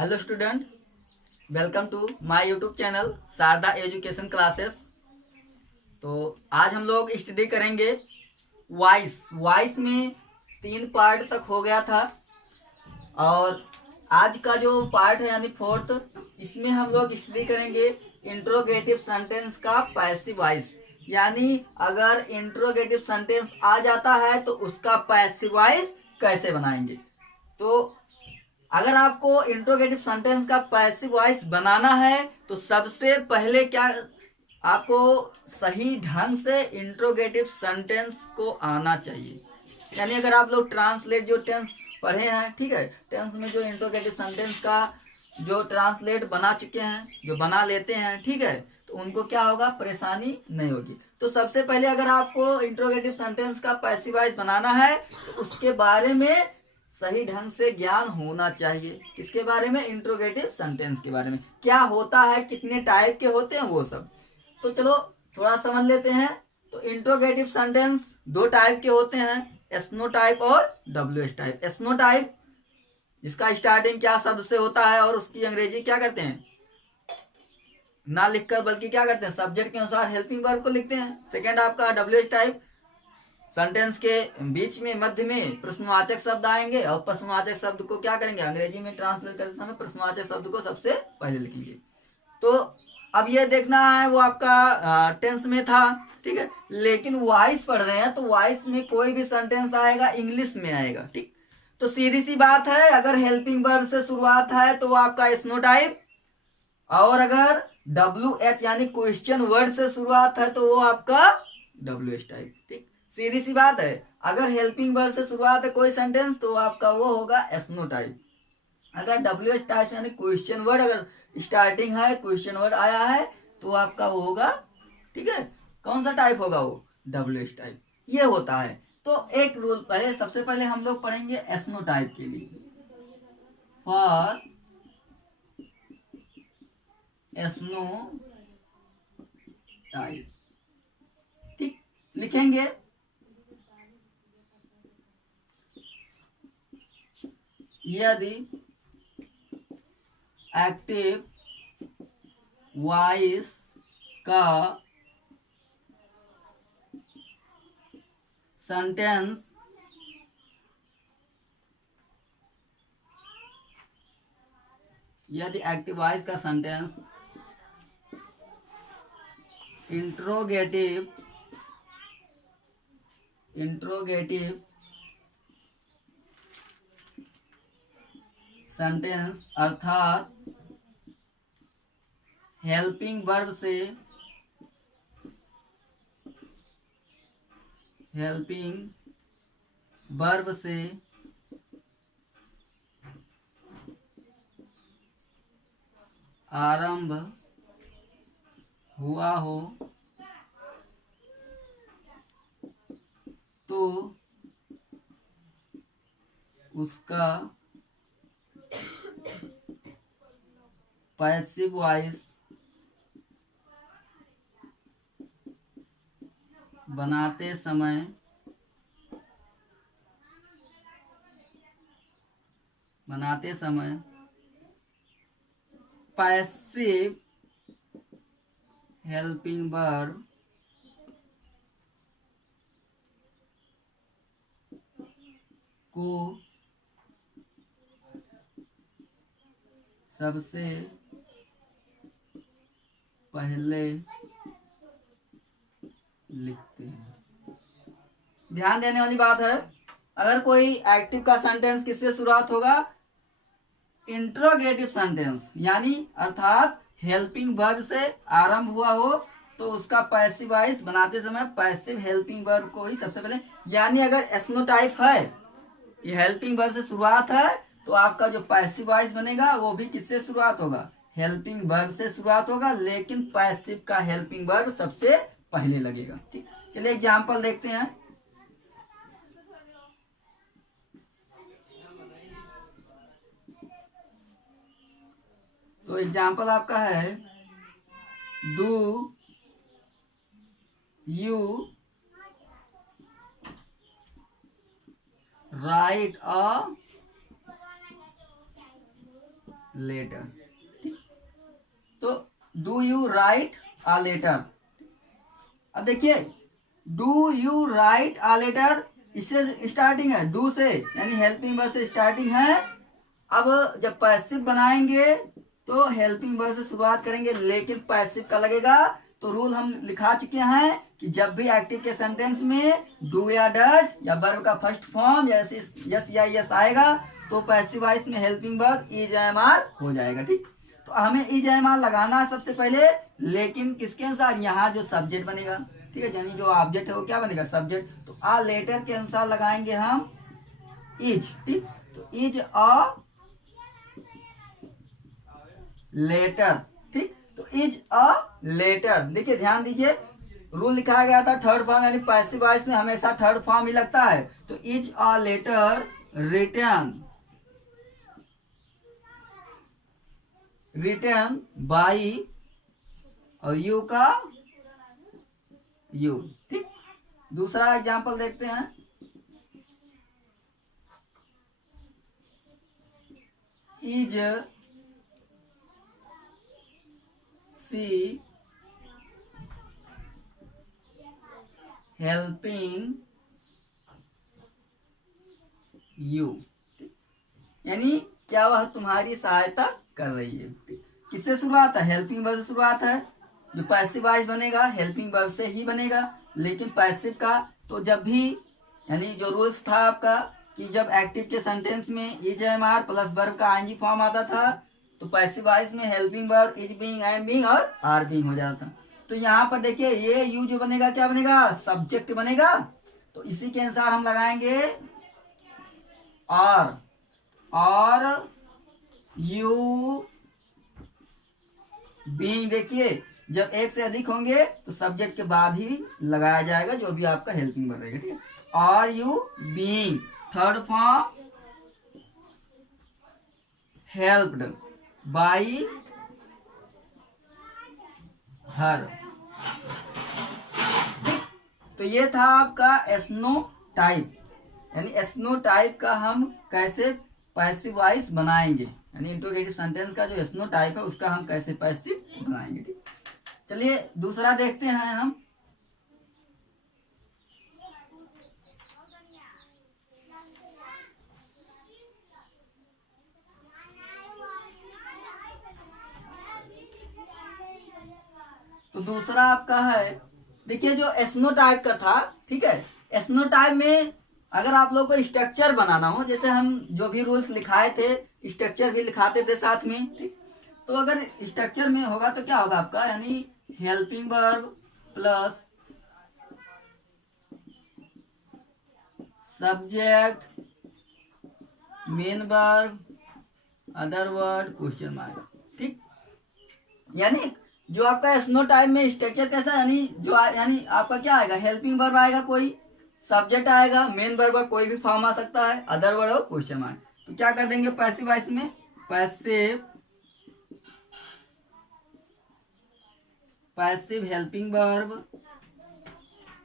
Hello student, welcome to my YouTube channel Sharda education classes. तो आज हम लोग स्टडी करेंगे वॉइस। वॉइस में 3 पार्ट तक हो गया था और आज का जो पार्ट है यानी फोर्थ, इसमें हम लोग स्टडी करेंगे इंट्रोगेटिव सेंटेंस का पैसिव वॉइस। यानी अगर इंट्रोगेटिव सेंटेंस आ जाता है तो उसका पैसिव वॉइस कैसे बनाएंगे। तो अगर आपको इंट्रोगेटिव सेंटेंस का पैसिव वॉइस बनाना है तो सबसे पहले क्या आपको सही ढंग से इंट्रोगेटिव सेंटेंस को आना चाहिए। यानी अगर आप लोग ट्रांसलेट जो टेंस पढ़े हैं, ठीक है, टेंस में जो इंट्रोगेटिव सेंटेंस का जो ट्रांसलेट बना चुके हैं, जो बना लेते हैं, ठीक है, तो उनको क्या होगा, परेशानी नहीं होगी। तो सबसे पहले अगर आपको इंट्रोगेटिव सेंटेंस का पैसिव वॉइस बनाना है तो उसके बारे में सही ढंग से ज्ञान होना चाहिए। किसके बारे में? इंट्रोगेटिव सेंटेंस के बारे में। क्या होता है, कितने टाइप के होते हैं, वो सब। तो चलो थोड़ा समझ लेते हैं। तो इंट्रोगेटिव सेंटेंस 2 टाइप के होते हैं, एस्नो टाइप और डब्ल्यूएच टाइप। एस्नो टाइप जिसका स्टार्टिंग क्या शब्द से होता है और उसकी अंग्रेजी क्या करते हैं, ना लिखकर बल्कि क्या करते हैं, सब्जेक्ट के अनुसार हेल्पिंग वर्ब को लिखते हैं। सेकेंड आपका डब्ल्यूएच टाइप, सेंटेंस के बीच में मध्य में प्रश्नवाचक शब्द आएंगे और प्रश्नवाचक शब्द को क्या करेंगे, अंग्रेजी में ट्रांसलेट करते समय प्रश्नवाचक शब्द को सबसे पहले लिखेंगे। तो अब ये देखना है, वो आपका टेंस में था, ठीक है, लेकिन वॉइस पढ़ रहे हैं तो वॉइस में कोई भी सेंटेंस आएगा इंग्लिश में आएगा, ठीक। तो सीधी सी बात है, अगर हेल्पिंग वर्ब से शुरुआत है तो आपका स्नो टाइप, और अगर डब्ल्यू एच यानी क्वेश्चन वर्ड से शुरुआत है तो वो आपका डब्ल्यू एच टाइप, ठीक। सीधी सी बात है, अगर हेल्पिंग वर्ब से शुरुआत है कोई सेंटेंस तो आपका वो होगा एस्नो टाइप। अगर डब्ल्यू एच टाइप यानी क्वेश्चन वर्ड अगर स्टार्टिंग है, क्वेश्चन वर्ड आया है तो आपका वो होगा, ठीक है, कौन सा टाइप होगा वो, डब्ल्यू एच टाइप। ये होता है। तो एक रूल पहले, सबसे पहले हम लोग पढ़ेंगे एस्नो टाइप के लिए। फॉर एस्नो टाइप, ठीक, लिखेंगे यदि एक्टिव वॉइस का सेंटेंस यदि एक्टिव वॉइस का सेंटेंस इंट्रोगेटिव सेंटेंस अर्थात हेल्पिंग वर्ब से आरंभ हुआ हो तो उसका पैसिव वॉइस बनाते समय पैसिव हेल्पिंग वर्ब को सबसे पहले लिखते हैं। ध्यान देने वाली बात है, अगर कोई एक्टिव का सेंटेंस किससे शुरुआत होगा, इंट्रोगेटिव सेंटेंस यानी अर्थात हेल्पिंग वर्ब से आरंभ हुआ हो तो उसका पैसिव वॉइस बनाते समय पैसिव हेल्पिंग वर्ब को ही सबसे पहले, यानी अगर एस्नो टाइप है, ये हेल्पिंग वर्ब से शुरुआत है तो आपका जो पैसिव वॉइस बनेगा वो भी किससे शुरुआत होगा, हेल्पिंग वर्ब से शुरुआत होगा, लेकिन पैसिव का हेल्पिंग वर्ब सबसे पहले लगेगा, ठीक। चलिए एग्जाम्पल देखते हैं। तो एग्जाम्पल आपका है, do you write a letter. ठीक, तो do you write a letter. अब देखिए do you write a letter, इससे स्टार्टिंग है, डू से यानी हेल्पिंग वर्ब से स्टार्टिंग है। अब जब पैसिव बनाएंगे तो हेल्पिंग वर्ब से शुरुआत करेंगे, लेकिन पैसिव का लगेगा। तो रूल हम लिखा चुके हैं कि जब भी एक्टिव के सेंटेंस में डू या डज या वर्ब का फर्स्ट फॉर्म यस या यस आएगा तो पैसिव वॉइस में helping verb is am are हो जाएगा। ठीक, तो हमें इज एम आर लगाना है सबसे पहले, लेकिन किसके अनुसार, यहाँ जो सब्जेक्ट बनेगा, ठीक है, यानी जो ऑब्जेक्ट है वो क्या बनेगा, सब्जेक्ट। तो आ लेटर के अनुसार लगाएंगे हम इज। ठीक, तो इज अ लेटर। ठीक, तो इज अ लेटर, देखिए ध्यान दीजिए रूल लिखा गया था थर्ड फॉर्म, यानी पैसिव वॉइस में हमेशा थर्ड फॉर्म ही लगता है। तो is a letter return by और यू का यू। ठीक, दूसरा एग्जांपल देखते हैं। इज सी हेल्पिंग यू, यानी क्या वह तुम्हारी सहायता कर रही है। किससे शुरुआत है, हेल्पिंग वर्ब से शुरुआत है। जो पैसिव वॉइस बनेगा हेल्पिंग वर्ब से ही बनेगा, लेकिन पैसिव का तो जब भी, यानी जो रूल्स था आपका कि जब एक्टिव के सेंटेंस में is am are plus verb का आईएनजी फॉर्म आता था तो पैसिव वॉइस में helping verb is being, am being और आर बीइंग हो जाता था। तो यहाँ पर देखिए ये यू जो बनेगा क्या बनेगा, सब्जेक्ट बनेगा। तो इसी के अनुसार हम लगाएंगे और यू बीइंग। देखिए जब एक से अधिक होंगे तो सब्जेक्ट के बाद ही लगाया जाएगा जो भी आपका हेल्पिंग वर्ब रहेगा। ठीक है, और you being third form helped by her. तो ये था आपका एस्नो टाइप, यानी एस्नो टाइप का हम कैसे पैसिव वॉइस बनाएंगे, यानी इंट्रोगेटिव सेंटेंस का जो एस्नो टाइप है उसका हम कैसे पैसिव बनाएंगे। ठीक, चलिए दूसरा देखते हैं हम। तो दूसरा आपका है, देखिए जो एस्नो टाइप का था, ठीक है, एस्नो टाइप में अगर आप लोग को स्ट्रक्चर बनाना हो, जैसे हम जो भी रूल्स लिखाए थे स्ट्रक्चर भी लिखाते थे साथ में। ठीक, तो अगर स्ट्रक्चर में होगा तो क्या होगा आपका, यानी helping verb plus subject main verb other word question mark. ठीक, यानी जो आपका एस्नो टाइप में स्ट्रक्चर कैसा, यानी जो यानी आपका क्या आएगा, हेल्पिंग वर्ब आएगा, कोई सब्जेक्ट आएगा, मेन वर्ब का कोई भी फॉर्म आ सकता है, अदर वर्ड और क्वेश्चन मार्क। तो क्या कर देंगे पैसिव वॉइस में, passive helping verb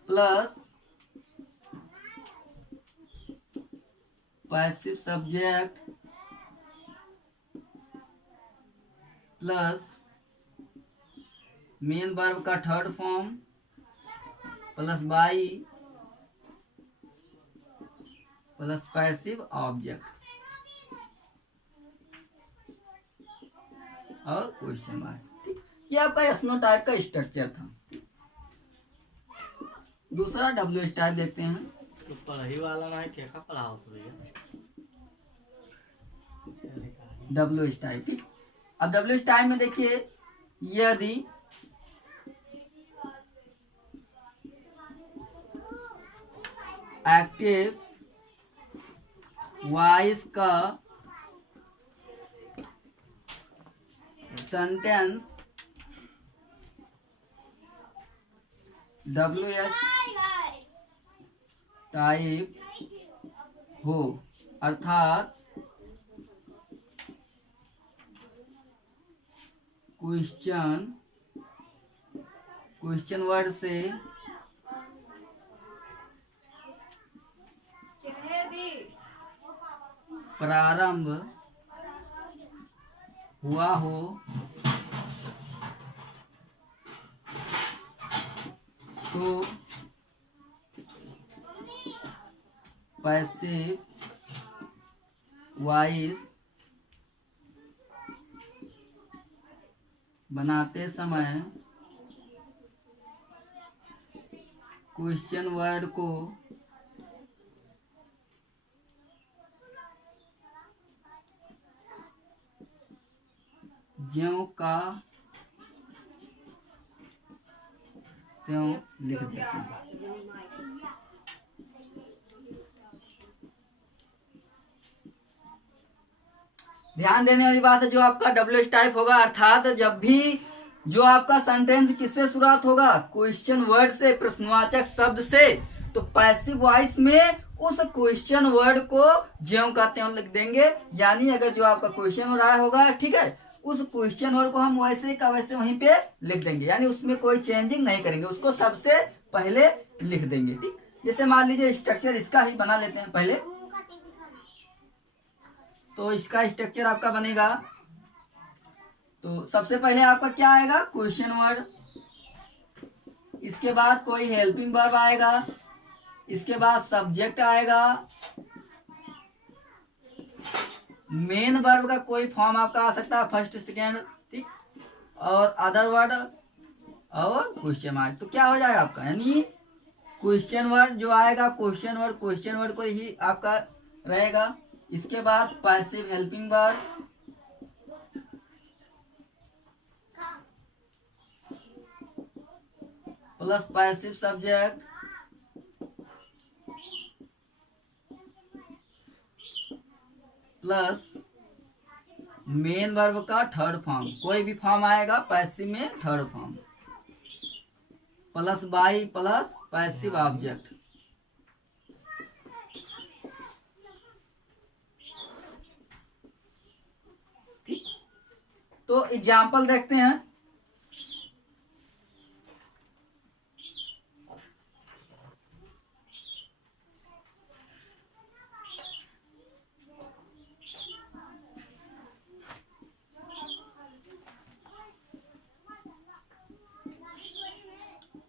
plus passive subject plus main verb का third form plus by plus passive object और क्वेश्चन मार्क। ठीक, ये आपका एस्नो टाइप का स्ट्रक्चर था। दूसरा डब्ल्यू टाइप देखते हैं। तो पढ़ाई वाला ना है, क्या का पढ़ाओ तो भैया डब्ल्यू टाइप। ठीक, अब डब्ल्यू टाइप में देखिए यदि एक्टिव वॉइस का सेंटेंस डब्ल्यू एच टाइप हो, अर्थात क्वेश्चन वर्ड से प्रारंभ हुआ हो तो पैसिव वॉइस बनाते समय क्वेश्चन वर्ड को ज्यों का त्यों लिख देते हैं। ध्यान देने वाली बात है, जो आपका WH टाइप होगा, अर्थात जब भी जो आपका सेंटेंस किससे शुरुआत होगा, क्वेश्चन वर्ड से, प्रश्नवाचक शब्द से, तो पैसिव वॉइस में उस क्वेश्चन वर्ड को ज्यों का त्यों लिख देंगे। यानी अगर जो आपका क्वेश्चन वर्ड आया होगा, ठीक है, उस क्वेश्चन वर्ड को हम वैसे का वैसे वहीं पे लिख देंगे, यानी उसमें कोई चेंजिंग नहीं करेंगे, उसको सबसे पहले लिख देंगे। ठीक, जैसे मान लीजिए स्ट्रक्चर इसका ही बना लेते हैं पहले। तो इसका स्ट्रक्चर आपका बनेगा, तो सबसे पहले आपका क्या आएगा, क्वेश्चन वर्ड, इसके बाद कोई हेल्पिंग वर्ब आएगा, इसके बाद सब्जेक्ट आएगा, मेन वर्ब का कोई फॉर्म आपका आ सकता है, फर्स्ट सेकेंड, ठीक, और अदर वर्ड और क्वेश्चन मार्क। तो क्या हो जाएगा आपका, यानी क्वेश्चन वर्ड जो आएगा, क्वेश्चन वर्ड को ही आपका रहेगा। इसके बाद passive helping verb, plus passive subject, plus main verb का थर्ड फॉर्म, कोई भी फॉर्म आएगा पैसिव में third form, plus by plus passive object. तो एग्जाम्पल देखते हैं।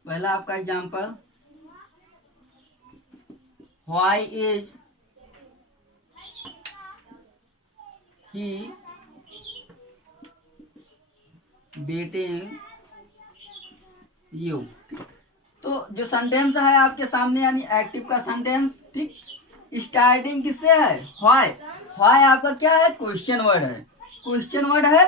पहला आपका example, why is he beating you. तो जो सेंटेंस है आपके सामने, यानी एक्टिव का सेंटेंस, ठीक, स्टार्टिंग किससे है, व्हाई। व्हाई आपका क्या है, क्वेश्चन वर्ड है, क्वेश्चन वर्ड है,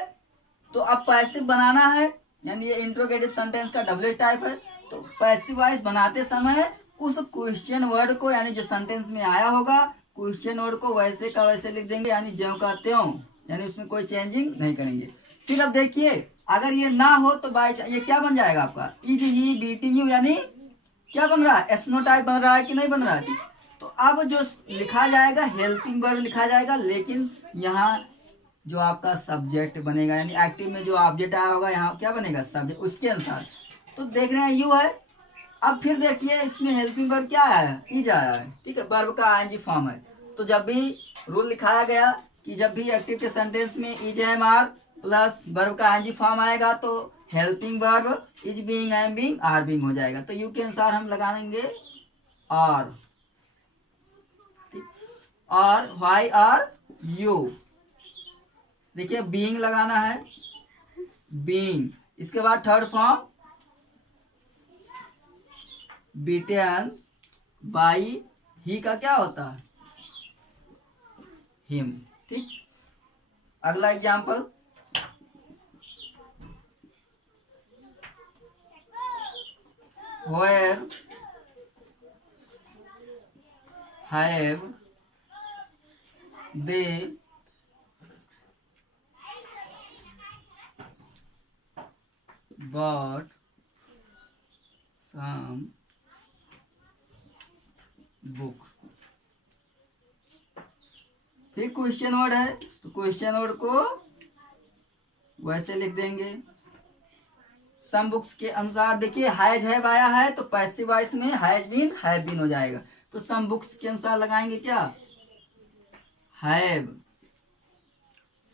तो अब पैसिव बनाना है, यानी ये इंट्रोगेटिव सेंटेंस का WH टाइप है। तो पैसिव वॉइस बनाते समय उस क्वेश्चन वर्ड को, यानी जो सेंटेंस में आया होगा, क्वेश्चन वर्ड को वैसे का वैसे लिख देंगे, यानी ज्यों का त्यों, यानी उसमें कोई चेंजिंग नहीं करेंगे। फिर अब देखिए, अगर ये ना हो तो बाय ये क्या बन जाएगा आपका, इज ही बीटिंग यू, यानी क्या बन रहा है, एसनो टाइप बन रहा है कि नहीं बन रहा है। ठीक, तो अब जो लिखा जाएगा हेल्पिंग वर्ब लिखा जाएगा, लेकिन यहाँ जो आपका सब्जेक्ट बनेगा, यानी एक्टिव में जो ऑब्जेक्ट आया होगा, यहाँ क्या बनेगा, सब्जेक्ट, उसके अनुसार। तो देख रहे हैं यू है। अब फिर देखिए इसमें हेल्पिंग वर्ब क्या आया है, इज आया है, ठीक है, वर्ब का आईएनजी फॉर्म है। तो जब भी रूल लिखाया गया कि जब भी एक्टिव के सेंटेंस में is am are plus verb का आईएनजी फॉर्म आएगा, तो helping verb is being, am being, are being हो जाएगा। तो यू के अनुसार हम लगाएंगे आर, और वाई आर यू। देखिए बीइंग लगाना है, बीइंग, इसके बाद थर्ड फॉर्म बीटेन बाई ही का क्या होता है, हिम। ठीक, अगला example, where have they bought some books। फिर क्वेश्चन वर्ड है, तो क्वेश्चन वर्ड को वैसे लिख देंगे सम बुक्स के अनुसार। देखिए हैज हैव आया है, तो पैसिव वॉइस में हैज बीन हैव बीन हो जाएगा। तो सम बुक्स के अनुसार लगाएंगे क्या, have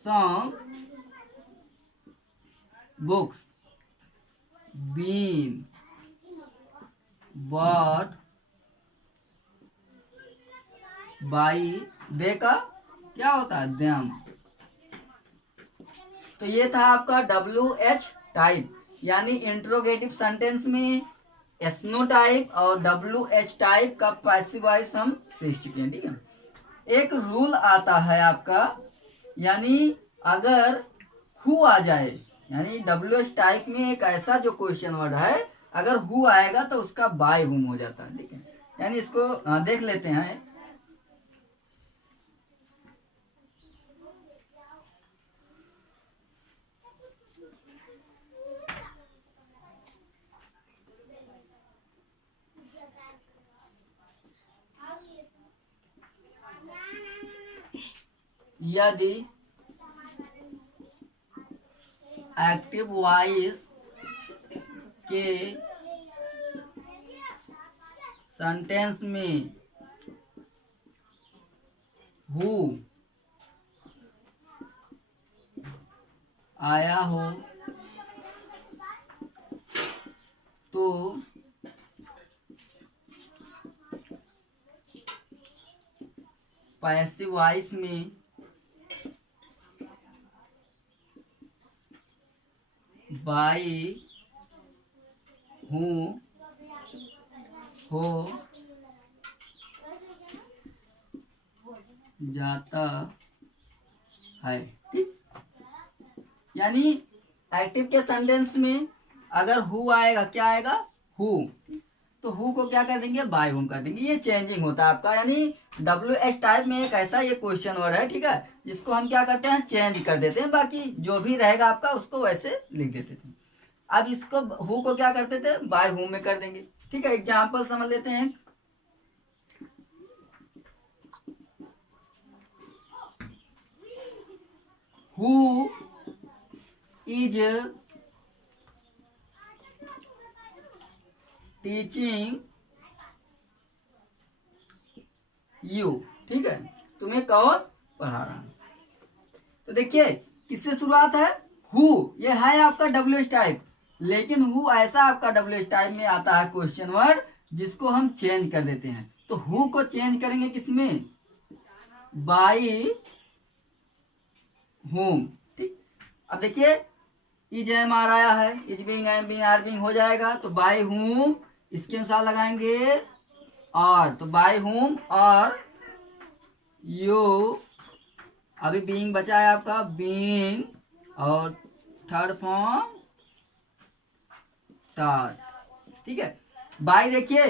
some books, been, bought by, they का क्या होता है them। तो ये था आपका WH टाइप, यानी इंट्रोगेटिव सेंटेंस में SNO टाइप और WH टाइप का पैसिव वॉइस हम सीख चुके हैं। ठीक है, एक रूल आता है आपका, यानी अगर हु आ जाए, यानी WH टाइप में एक ऐसा जो क्वेश्चन वर्ड है, अगर हु आएगा तो उसका बाय हुम हो जाता है। ठीक है, यानी इसको देख लेते हैं। यदि एक्टिव वॉइस के सेंटेंस में हु आया हो तो पैसिव वॉइस में बाय हूँ हो जाता है। ठीक, यानी एक्टिव के सेंटेंस में अगर हु आएगा, क्या आएगा, हु, तो हु को क्या कर देंगे, बाय हुम कर देंगे। ये चेंजिंग होता है आपका, यानी WH टाइप में एक ऐसा ये क्वेश्चन वर्ड है, ठीक है, जिसको हम क्या करते हैं, चेंज कर देते हैं, बाकी जो भी रहेगा आपका उसको वैसे लिख देते थे। अब इसको हु को क्या करते थे, बाय हुम में कर देंगे। ठीक है, एग्जाम्पल समझ लेते हैं। Who is teaching you. ठीक है, तुम्हें कौन पढ़ा रहा है। तो देखिए किससे शुरुआत है, हु, ये है आपका WH टाइप, लेकिन हु ऐसा आपका WH टाइप में आता है क्वेश्चन वर्ड जिसको हम चेंज कर देते हैं। तो हु को चेंज करेंगे किसमें, बाय होम। ठीक, अब देखिए इज एम आर आया है, is being am being are being हो जाएगा, तो बाय होम इसके अनुसार लगाएंगे और, तो बाय होम और यू, अभी बीइंग बचा है आपका, बीइंग और थर्ड फॉर्म टाट। ठीक है, बाय देखिए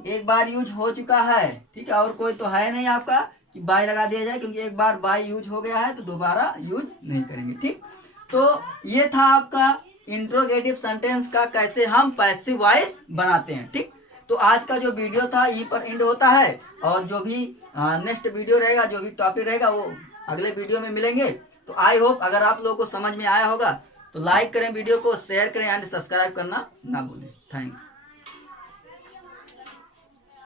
एक बार यूज हो चुका है, ठीक है, और कोई तो है नहीं आपका कि बाय लगा दिया जाए, क्योंकि एक बार बाय यूज हो गया है तो दोबारा यूज नहीं करेंगे। ठीक, तो ये था आपका इंट्रोगेटिव सेंटेंस का कैसे हम पैसिव वॉइस बनाते हैं। ठीक, तो आज का जो वीडियो था यहीं पर एंड होता है, और जो भी नेक्स्ट वीडियो रहेगा, जो भी टॉपिक रहेगा वो अगले वीडियो में मिलेंगे। तो आई होप अगर आप लोगों को समझ में आया होगा तो लाइक करें वीडियो को, शेयर करें एंड सब्सक्राइब करना ना भूलें। थैंक्स।